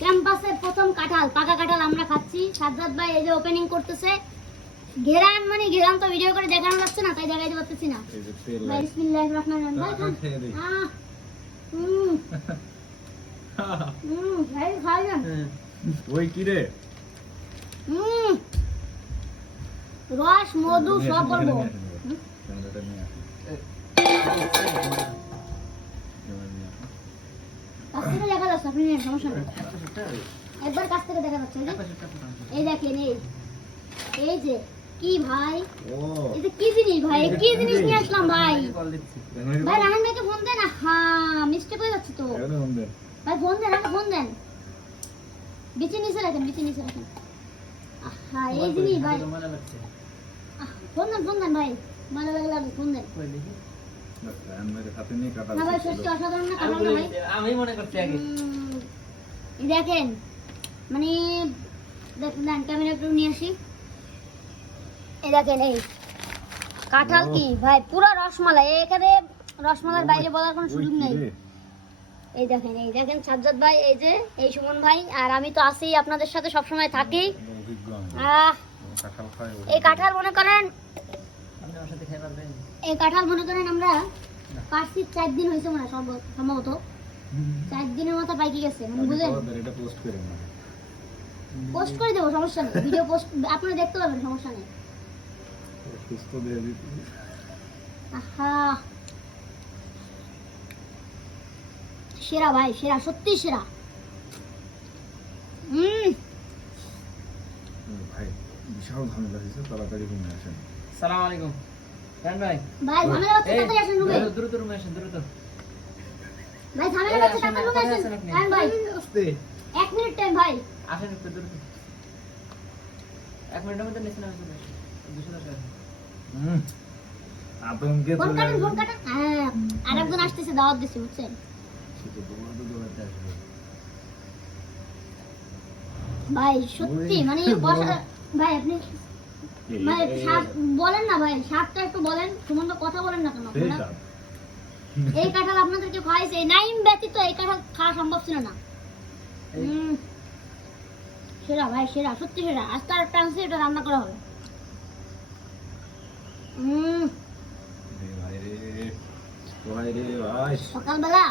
ক্যাম্পাসের প্রথম কাঁঠাল, পাকা কাঁঠাল আমরা খাচ্ছি। সাজ্জাদ ভাই এই যে ওপেনিং করতেছে। ঘেরান মানে ঘেরান তো ভিডিও করে দেখানো যাচ্ছে না, তাই দেখাইতে পারতেছি না। বিসমিল্লাহির রহমানির রহিম। ভাই খাই না। ওই কি রে? রস মধু সব করবো। কাছ থেকে দেখা যাচ্ছে, আপনি নিয়ে সমস্যা নেই, একবার কাছ থেকে দেখা যাচ্ছে। এই দেখেন, এই যে কি ভাই, এই যে কি জিনিস ভাই, কি জিনিস নিয়ে আসলাম ভাই। ভাই রাহান ভাইকে ফোন দেন। হ্যাঁ মিস্টেক হয়ে যাচ্ছে তো ভাই, ফোন দেন, আগে ফোন দেন। বিচি নিচে রাখেন, বিচি নিচে রাখেন। হ্যাঁ এই জিনিস ভাই, ফোন দেন ভাই, ভালো লাগলে ফোন দেন। না ভাই সত্যি অসাধারণ না কাঁঠালটা ভাই, আমি মনে করছি আগে। দেখেন মানে দেখেন, ক্যামেরা একটু নিয়ে আসি। এই দেখেন এই কাঁঠাল কি ভাই, পুরো রসমালাই। এখানে রসমালাইর বাইরে বলার কোনো সুযোগ নেই। এই দেখেন সাজ্জাদ ভাই, এই যে এই সুমন ভাই, আর আমি তো আছি আপনাদের সাথে সবসময় থাকি। এই কাঁঠাল মনে করেন, এই কাঁঠাল মনে করেন আমরা পারছি 4 দিন হয়েছে মনে হয়, সম্ভবত 4 দিনের মতো পাইকে গেছে। মানে বুঝলেন, পোস্ট করে দেবো, সমস্যা নেই, ভিডিও পোস্ট আপনারা দেখতে পাবেন, সমস্যা নেই। আহা সেরা ভাই, সেরা, সত্যি সেরা। ভাই বিশাল ঝামেলা হয়েছে, তাড়াতাড়ি রুমে আসেন। আসসালামু আলাইকুম ভাই। ভাই ঝামেলা হচ্ছে, তাড়াতাড়ি আসেন রুমে। দ্রুত রুমে আসেন, দ্রুত ভাই ঝামেলা হচ্ছে, তাড়াতাড়ি রুমে আসেন। ভাই আস্তে 1 মিনিট টাইম ভাই, আসেন একটু দ্রুত। 1 মিনিটের মধ্যে নিচে নামে চলে আসেন। 210 টাকা। আতঙ্কে ফোন চলে কাটেন, আসবে। ফোন কাটেন। হ্যাঁ আরেকজন আসতেছে, দাওয়াত দিছি বুঝছেন ভাই, সত্যি মানে ভাই আপনি ভাই বলেন না ভাই, স্বাদটা একটু বলেন। সুমন্ত কথা বলেন না কেন আপনারা? এই কাঁঠাল আপনাদেরকে খাইছে, এই নাইম ব্যতীত এই কাঁঠাল খাওয়া সম্ভব ছিল না। সেরা ভাই, সেরা, সত্যি সেরা। আজকে আর টানছি, এটা রান্না করা হবে। সকালবেলা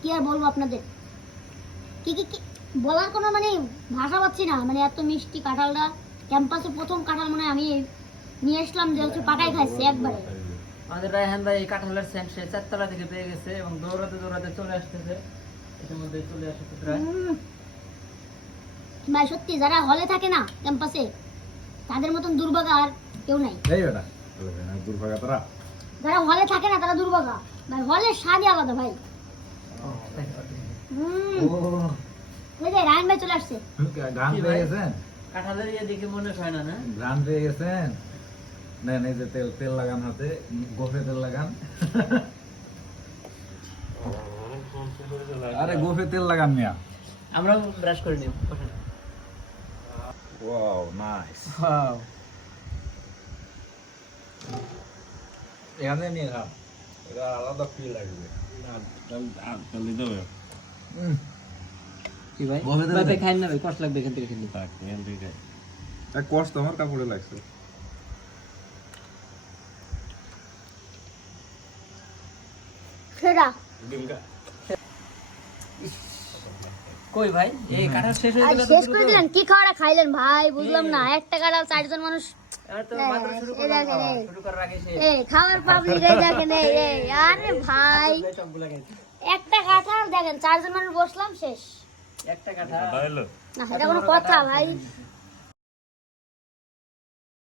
কি আর বলবো আপনাদের, কি কি কি বলার কোনো মানে ভাষা পাচ্ছি না। মানে এত মিষ্টি কাঁঠালটা, ক্যাম্পাসে প্রথম কাঁঠাল মনে হয় আমি নিয়ে আসলাম, যে হচ্ছে পাকাই খাইছি একবারে। আমাদের রায়হান ভাই এই কাঁঠালের সেন্ট সে 4 তলা থেকে পেয়ে গেছে এবং দৌড়াতে দৌড়াতে চলে আসতেছে। ইতিমধ্যে চলে আসছে প্রায়। ভাই সত্যি যারা হলে থাকে না ক্যাম্পাসে, তাদের মতন দুর্ভাগা আর কেউ নাই। এই বেটা দুর্ভাগা তোরা। যারা হলে থাকে না তারা দুর্ভাগা ভাই, হলের স্বাদই আলাদা ভাই। ওই যে রায়হান ভাই চলে আসছে। গান পেয়ে গেছেন? কাঁঠালের ইয়ে দেখে মনে হয় না, না গান পেয়ে গেছেন? নেন এই যে তেল লাগান হাতে, গোফে তেল লাগান। আরে গোফে তেল লাগান মিয়া। আমরাও ব্রাশ করে নিব। Wow nice. ওয়াও, এখানে নিয়ে খা, এটা আলাদা ফিল লাগবে। কি ভাই? গভীর ভাই দিকে। খাই না ভাই, কষ্ট লাগবে এখান থেকে খেলে। কষ্ট আমার কাপড়ে লাগছে। সেরা কই ভাই, এই কাঁঠাল শেষ হয়ে আর গেল। শেষ করে দিলেন, কি খাওয়াটা খাইলেন ভাই, বুঝলাম না। একটা কাঁঠাল 4 জন মানুষ। এবার তো মাত্র শুরু করলাম খাওয়া, শুরু করার আগে শেষ। এই খাওয়ার পাবলিক এই দেখেন, এই আরে ভাই সবগুলা খাইছি। একটা কাঁঠাল দেখেন 4 জন মানুষ বসলাম, শেষ। একটা কাঁঠাল না এটা কোনো কথা ভাই,